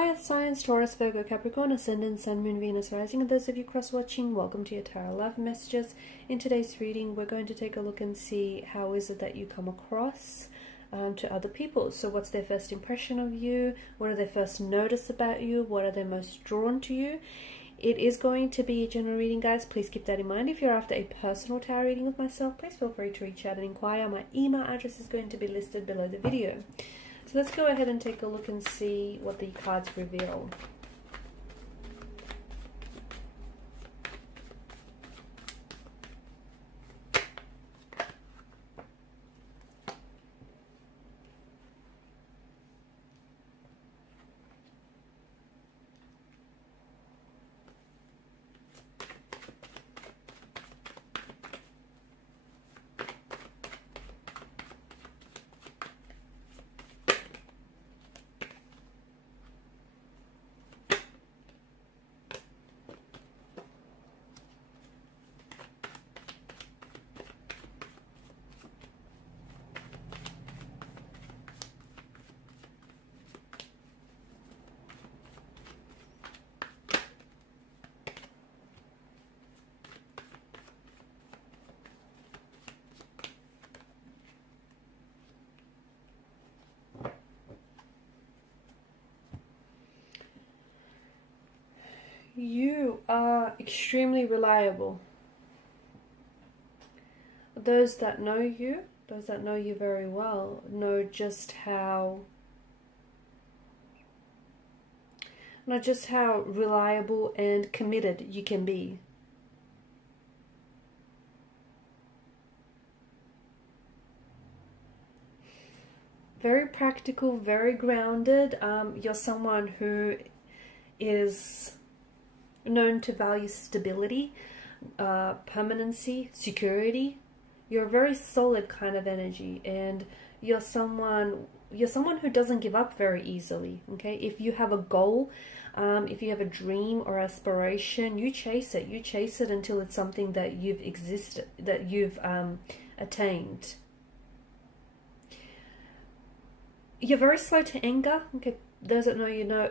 Hi Earth Signs, Taurus, Virgo, Capricorn, Ascendant, Sun, Moon, Venus, Rising, and those of you cross-watching, welcome to your Tarot Love Messages. In today's reading, we're going to take a look and see how is it that you come across to other people. So what's their first impression of you? What do they first notice about you? What are they most drawn to you? It is going to be a general reading, guys. Please keep that in mind. If you're after a personal tarot reading with myself, please feel free to reach out and inquire. My email address is going to be listed below the video. So let's go ahead and take a look and see what the cards reveal. You are extremely reliable. Those that know you very well, know just how reliable and committed you can be. Very practical, very grounded. You're someone who is known to value stability, permanency, security. You're a very solid kind of energy, and you're someone who doesn't give up very easily. Okay, if you have a goal, if you have a dream or aspiration, you chase it. You chase it until it's something that you've attained. You're very slow to anger. Okay. Those that know you know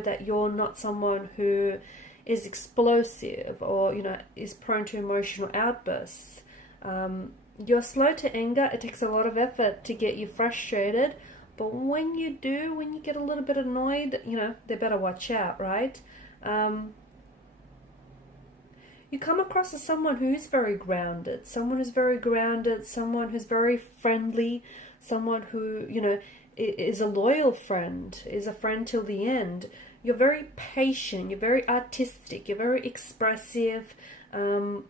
that you're not someone who is explosive or is prone to emotional outbursts. You're slow to anger. It takes a lot of effort to get you frustrated, but when you get a little bit annoyed, they better watch out, right? You come across as someone who is very grounded, someone who's very friendly, someone who is a loyal friend, is a friend till the end. You're very patient, you're very artistic, you're very expressive, a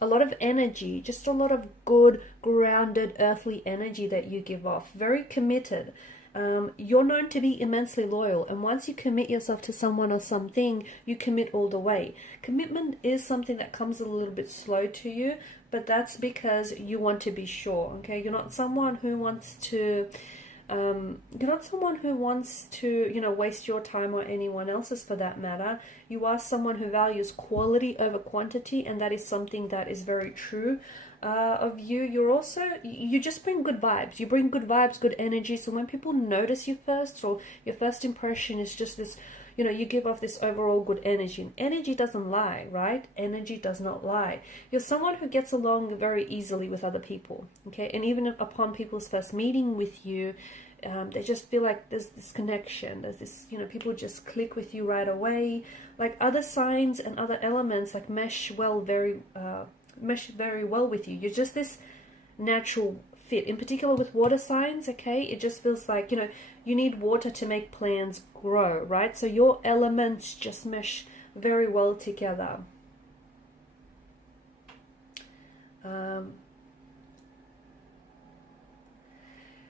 lot of energy, just a lot of good, grounded, earthly energy that you give off. Very committed. You're known to be immensely loyal, and once you commit yourself to someone or something, you commit all the way. Commitment is something that comes a little bit slow to you, but that's because you want to be sure. Okay, you're not someone who wants to waste your time or anyone else's for that matter. You are someone who values quality over quantity, and that is something that is very true of you. You just bring good vibes. You bring good vibes, good energy. So when people notice you first, or your first impression is just this, you give off this overall good energy. And energy doesn't lie, right? Energy does not lie. You're someone who gets along very easily with other people, okay? And even upon people's first meeting with you, they just feel like there's this connection. There's this, people just click with you right away. Like other signs and other elements like mesh very well with you. You're just this natural fit. In particular with water signs, okay, it just feels like you need water to make plants grow, right? So your elements just mesh very well together.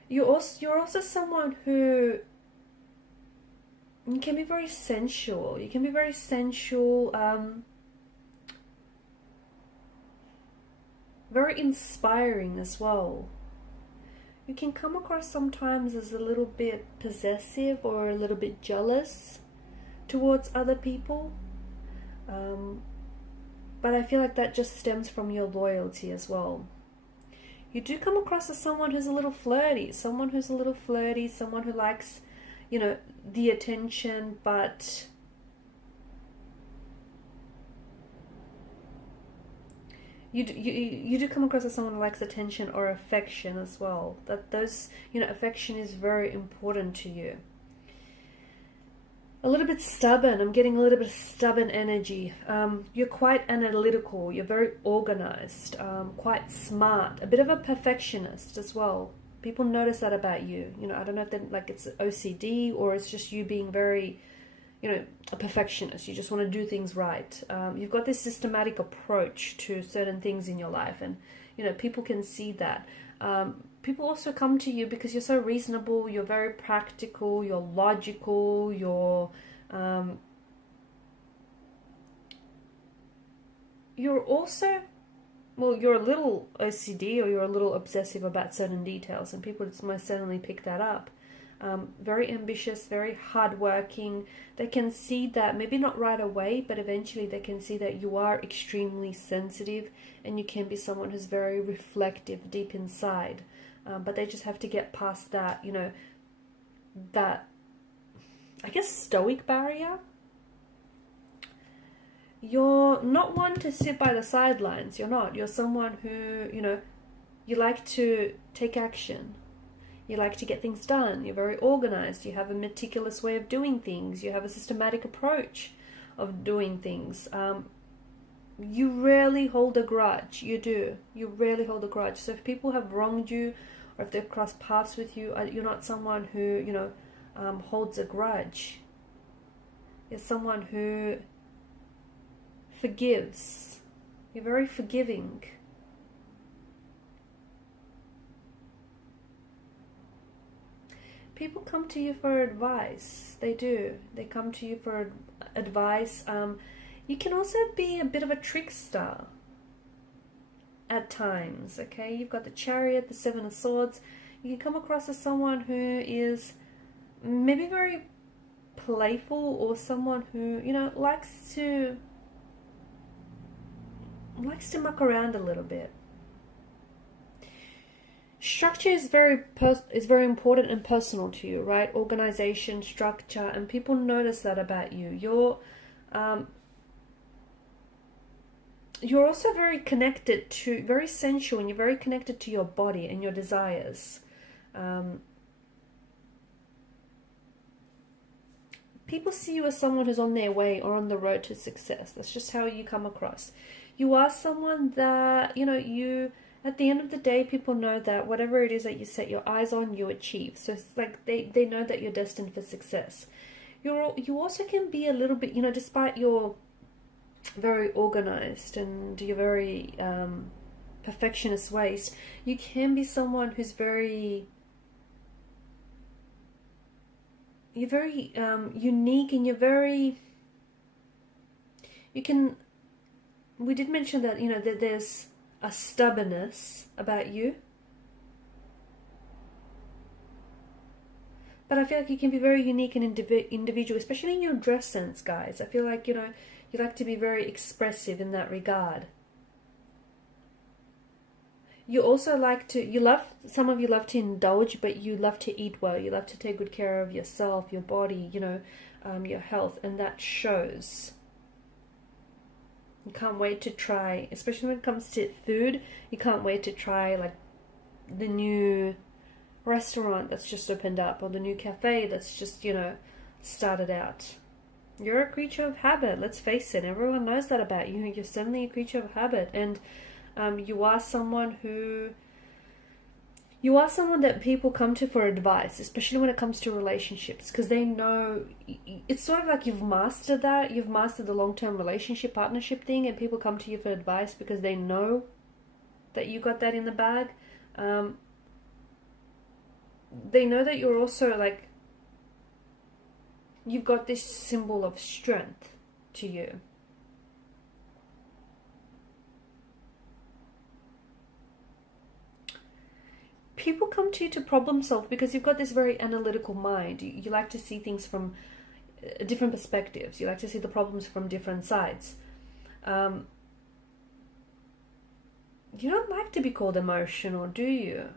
You're also someone who can be very sensual. You can be very sensual, very inspiring as well. You can come across sometimes as a little bit possessive or a little bit jealous towards other people. But I feel like that just stems from your loyalty as well. you do come across as someone who's a little flirty, someone who likes, you know, the attention, but you do come across as someone who likes attention or affection as well. That those, you know, affection is very important to you. A little bit stubborn. I'm getting a little bit of stubborn energy. You're quite analytical. You're very organized. Quite smart. A bit of a perfectionist as well. People notice that about you. You know, I don't know if that, like, it's OCD or it's just you being very, you know, a perfectionist. You just want to do things right. You've got this systematic approach to certain things in your life, and, you know, people can see that. People also come to you because you're so reasonable, you're very practical, you're logical, you're also, well, you're a little OCD or you're a little obsessive about certain details, and people just most certainly pick that up. Very ambitious, very hardworking. They can see that, maybe not right away, but eventually they can see that you are extremely sensitive, and you can be someone who's very reflective deep inside. But they just have to get past that, you know, that, I guess, stoic barrier. You're not one to sit by the sidelines. You're not. You're someone who, you know, you like to take action. You like to get things done. You're very organized. You have a meticulous way of doing things. You have a systematic approach of doing things. You rarely hold a grudge. You do. You rarely hold a grudge. So if people have wronged you, or if they've crossed paths with you, you're not someone who, you know, holds a grudge. You're someone who forgives. You're very forgiving. People come to you for advice. They do. They come to you for advice. You can also be a bit of a trickster at times, okay? You've got the Chariot, the Seven of Swords. You can come across as someone who is maybe very playful, or someone who, you know, likes to muck around a little bit. Structure is very important and personal to you, right? Organization, structure, and people notice that about you. You're also very connected to, very sensual, and you're very connected to your body and your desires. People see you as someone who's on their way or on the road to success. That's just how you come across. You are someone that, you know, you, at the end of the day, people know that whatever it is that you set your eyes on, you achieve. So it's like they know that you're destined for success. You also can be a little bit, you know, despite your very organized and your very perfectionist ways, you can be someone who's you're very unique, and we did mention that, you know, that there's a stubbornness about you, but I feel like you can be very unique and individual, especially in your dress sense, guys. I feel like, you know, you like to be very expressive in that regard. You also like to, some of you love to indulge, but you love to eat well. You love to take good care of yourself, your body, you know, your health, and that shows. You can't wait to try, especially when it comes to food, you can't wait to try, like, the new restaurant that's just opened up, or the new cafe that's just, you know, started out. You're a creature of habit, let's face it. Everyone knows that about you. You're certainly a creature of habit, and you are someone that people come to for advice, especially when it comes to relationships, because they know, it's sort of like you've mastered that. You've mastered the long-term relationship, partnership thing, and people come to you for advice because they know that you got that in the bag. They know that you're also, like, you've got this symbol of strength to you. People come to you to problem solve because you've got this very analytical mind. You like to see things from different perspectives. You like to see the problems from different sides. You don't like to be called emotional, do you?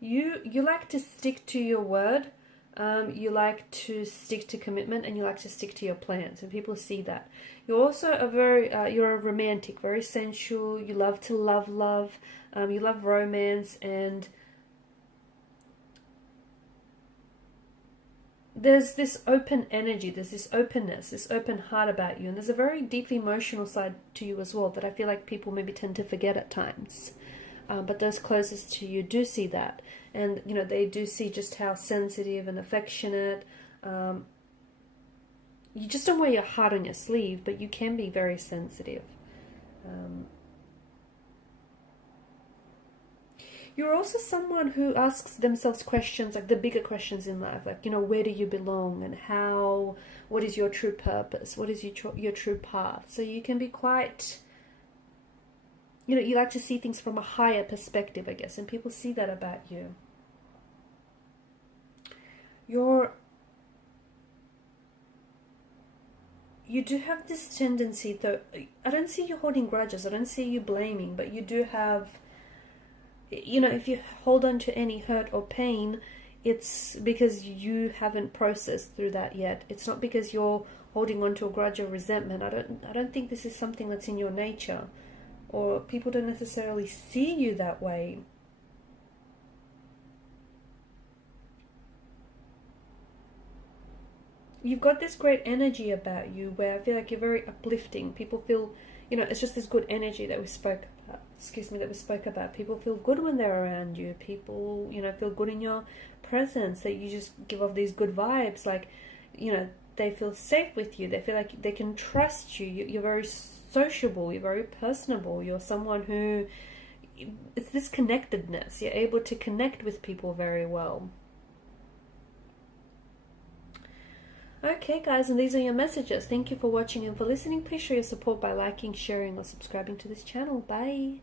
You like to stick to your word. You like to stick to commitment, and you like to stick to your plans, and people see that. You're also a very you're a romantic, very sensual. You love to love. You love romance, and there's this open energy, there's this openness, this open heart about you, and there's a very deeply emotional side to you as well that I feel like people maybe tend to forget at times. But those closest to you do see that, and you know, they do see just how sensitive and affectionate. You just don't wear your heart on your sleeve, but you can be very sensitive. You're also someone who asks themselves questions, like the bigger questions in life, like, you know, where do you belong, and how, what is your true purpose, what is your true path. So you can be quite, you know, you like to see things from a higher perspective, I guess, and people see that about you. You do have this tendency, though, I don't see you holding grudges, I don't see you blaming, but you do have, you know, if you hold on to any hurt or pain, it's because you haven't processed through that yet. It's not because you're holding on to a grudge or resentment. I don't think this is something that's in your nature, or people don't necessarily see you that way. You've got this great energy about you where I feel like you're very uplifting. People feel, you know, it's just this good energy that we spoke about. That we spoke about. People feel good when they're around you. People, you know, feel good in your presence. That you just give off these good vibes. Like, you know, they feel safe with you. They feel like they can trust you. You're very sociable. You're very personable. You're someone who, it's this connectedness. You're able to connect with people very well. Okay guys, and these are your messages. Thank you for watching and for listening. Please show your support by liking, sharing or subscribing to this channel. Bye.